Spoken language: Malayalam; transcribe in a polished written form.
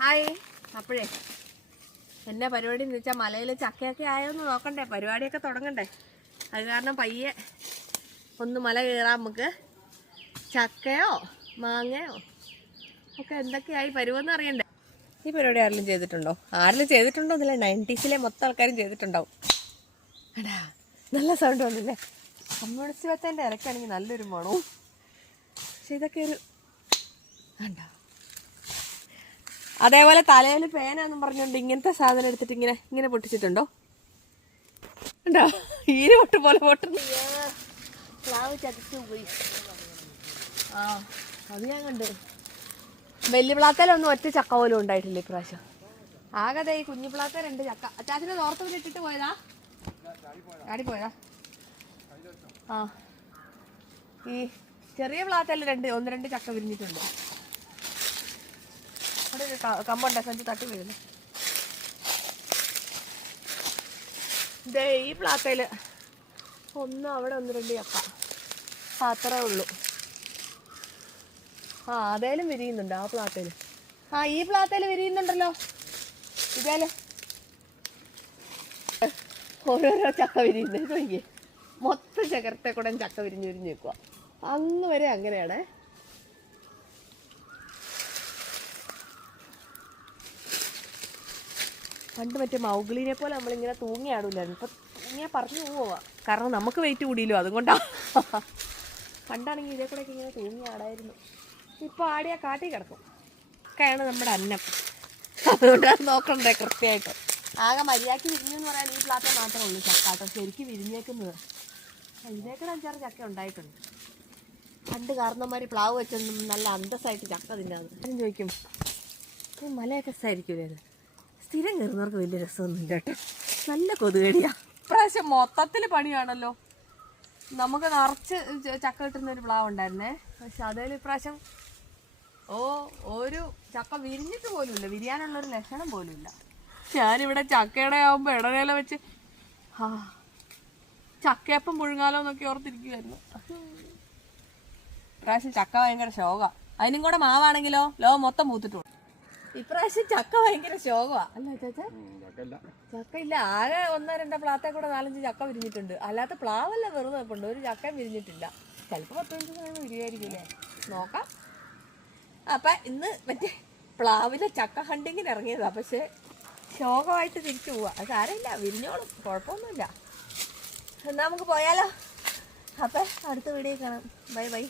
ഹായ്. അപ്പോഴേ എന്നാ പരിപാടി എന്ന് വെച്ചാൽ മലയിൽ ചക്കയൊക്കെ ആയോന്ന് നോക്കണ്ടേ, പരിപാടിയൊക്കെ തുടങ്ങണ്ടേ. അത് കാരണം പയ്യെ ഒന്ന് മല കയറാം നമുക്ക്. ചക്കയോ മാങ്ങയോ ഒക്കെ എന്തൊക്കെയായി പരുവെന്ന് അറിയണ്ടേ. ഈ പരിപാടി ആരെങ്കിലും ചെയ്തിട്ടുണ്ടോ? ആരെങ്കിലും ചെയ്തിട്ടുണ്ടോ എന്നല്ല, 90s മൊത്തം ആൾക്കാരും ചെയ്തിട്ടുണ്ടാവും. അടാ നല്ല സൗണ്ട് വന്നില്ലേ. കമ്മ്യൂണിസ്റ്റ് വെച്ചതിൻ്റെ ഇരക്കാണെങ്കിൽ നല്ലൊരു മണവും. പക്ഷെ ഇതൊക്കെ ഒരു വേണ്ട. അതേപോലെ തലയിൽ പേനാന്നും പറഞ്ഞുകൊണ്ട് ഇങ്ങനത്തെ സാധനം എടുത്തിട്ട് ഇങ്ങനെ ഇങ്ങനെ പൊട്ടിച്ചിട്ടുണ്ടോ? ഉണ്ടോ? ഈര് പൊട്ട് പോലെ പൊട്ടുന്നു. ആ അത് ഞാൻ കണ്ട്. വലിയ പ്ലാത്തേലൊന്നും ഒറ്റ ചക്ക പോലും ഉണ്ടായിട്ടില്ല ഇപ്രാവശ്യം. ആകെ ഈ കുഞ്ഞു പ്ലാത്ത 2 ചക്ക. അച്ചാച്ചനെ തോർത്ത് ഇട്ടിട്ട് പോയതാ, ആടി പോയതാ. ആ ഈ ചെറിയ പ്ലാത്തേൽ 1-2 ചക്ക വിരിഞ്ഞിട്ടുണ്ട്. അവിടെ ഒരു കമ്പുണ്ട, സഞ്ചി തട്ടി വീഴുന്നു. ഇതേ ഈ പ്ലാത്തയിൽ അവിടെ 1-2 ചക്ക, അത്രേ ഉള്ളൂ. ആ അതേലും വിരിയുന്നുണ്ട് ആ പ്ലാത്തയിൽ. ആ ഈ പ്ലാത്തയിൽ വിരിയുന്നുണ്ടല്ലോ. ഇതേല് ഓരോരോ ചക്ക വിരിയുന്നത് നോക്കിയേ. മൊത്തം ചകരത്തെ കൂടെ ചക്ക വിരിഞ്ഞ് നിൽക്കുക. അങ്ങ് വരെ അങ്ങനെയാണേ. പണ്ട് മറ്റേ മൗഗ്ലിനെ പോലെ നമ്മളിങ്ങനെ തൂങ്ങിയാടില്ലായിരുന്നു. ഇപ്പം തൂങ്ങിയാൽ പറഞ്ഞു പോവാ, കാരണം നമുക്ക് വെയിറ്റ് കൂടിയല്ലോ, അതുകൊണ്ടാണ്. പണ്ടാണെങ്കിൽ ഇതേ കൂടെ ഇങ്ങനെ തൂങ്ങിയാടായിരുന്നു. ഇപ്പോൾ ആടിയാൽ കാട്ടി കിടക്കും. ഒക്കെയാണ് നമ്മുടെ അന്നം, അതുകൊണ്ടാണ് നോക്കണ്ടേ കൃത്യമായിട്ട്. ആകെ മര്യാദയ്ക്ക് വിരിഞ്ഞു എന്ന് പറയാൻ ഈ പ്ലാത്ത മാത്രമേ ഉള്ളൂ ചക്കാട്ടോ ശരിക്കും വിരിഞ്ഞേക്കുന്നത്. ഇതിനേക്കൂടെ 5-6 ചക്ക ഉണ്ടായിട്ടുണ്ട്. പണ്ട് കാരണന്മാർ പ്ലാവ് വെച്ചൊന്നും നല്ല അന്തസ്സായിട്ട് ചക്ക തിന്നാന്ന്. ആരും ചോദിക്കും ഈ മലയൊക്കെ രസമായിരിക്കും. അത് സ്ഥിരം കയറുന്നവർക്ക് വലിയ രസമൊന്നുമില്ല കേട്ടോ, നല്ല കൊതുകടിയാ. ഇപ്രാവശ്യം മൊത്തത്തിൽ പണിയാണല്ലോ. നമുക്ക് നിറച്ച് ചക്ക കിട്ടുന്നൊരു പ്ലാവ് ഉണ്ടായിരുന്നേ, പക്ഷെ അതേലും ഇപ്രാവശ്യം ഒരു ചക്ക വിരിഞ്ഞിട്ട് പോലുമില്ല, വിരിയാനുള്ളൊരു ലക്ഷണം പോലുമില്ല. ഞാനിവിടെ ചക്കയുടെ ആകുമ്പോൾ ഇടവേല വെച്ച് ചക്കയപ്പം പുഴുങ്ങാലോ എന്നൊക്കെ ഓർത്തിരിക്കുമായിരുന്നു. ഇപ്രാവശ്യം ചക്ക ഭയങ്കര ശോകാ. അതിനും കൂടെ മാവാണെങ്കിലോ മൊത്തം മൂത്തിട്ടു. ഇപ്രാവശ്യം ചക്ക ഭയങ്കര ശോകമാ അല്ലേ ചേച്ചാ? ചക്ക ഇല്ല, ആകെ 1-2 പ്ലാത്തെ കൂടെ 4-5 ചക്ക വിരിഞ്ഞിട്ടുണ്ട്. അല്ലാത്ത പ്ലാവല്ല വെറുതെ വെപ്പുണ്ട്, ഒരു ചക്ക വിരിഞ്ഞിട്ടില്ല. ചിലപ്പോൾ 10-15 വിരിയായിരിക്കില്ലേ, നോക്കാം. അപ്പം ഇന്ന് മറ്റേ പ്ലാവിലെ ചക്ക ഹണ്ടിങ്ങിന് ഇറങ്ങിയതാ, പക്ഷെ ശോകമായിട്ട് തിരിച്ചു പോവാ. അത് സാരമില്ല, വിരിഞ്ഞോളും, കുഴപ്പമൊന്നുമില്ല. എന്നാൽ നമുക്ക് പോയാലോ. അപ്പം അടുത്ത വീഡിയോ കാണാം. Bye bye.